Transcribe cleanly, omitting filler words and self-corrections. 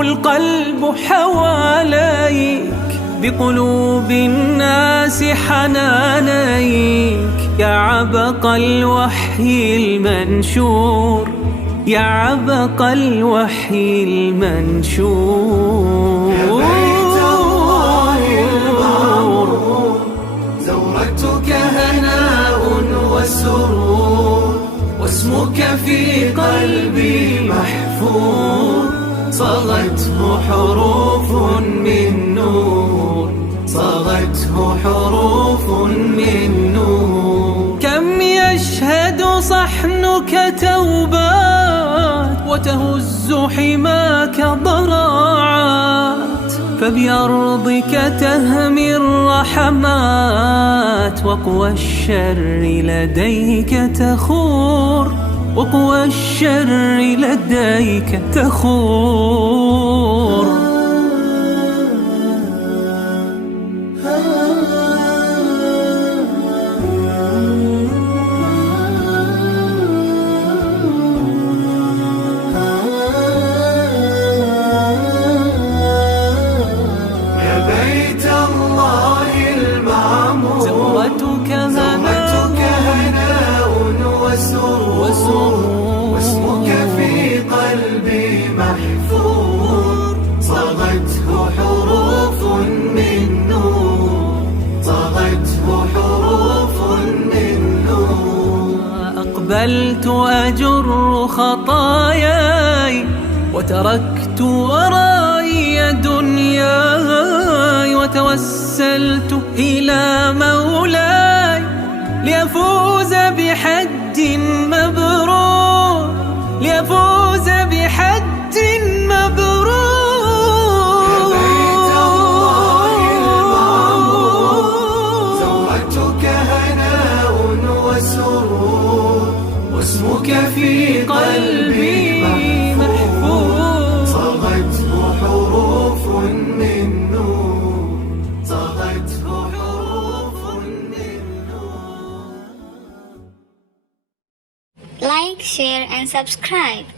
القلب حواليك بقلوب الناس حنانيك، يا عبق الوحي المنشور، يا عبق الوحي المنشور. يا بيت الله المعمور زورتك هناء وسرور، واسمك في قلبي محفور، صاغته حروف من نور، صاغته حروف من نور. كم يشهد صحنك توبات وتهز حماك ضراعات، فبأرضك تهمي الرحمات، وقوى الشر لديك تخور، وقوى الشر لديك تخور. يا بيت الله المعمور زورتك هناء وسرور، واسمك في قلبي محفور، صاغته حروف من نور، صاغته حروف من نور. أقبلت أجر خطاياي وتركت ورائي دنياي، وتوسلت إلى مولاي ليفوز بحج مبرور، ليفوز بحج مبرور. يا بيت الله المعمور زورتك هناء وسرور، واسمك في قلبي محفور، صاغته حروف من نور، صاغته حروف من نور. Like, share and subscribe.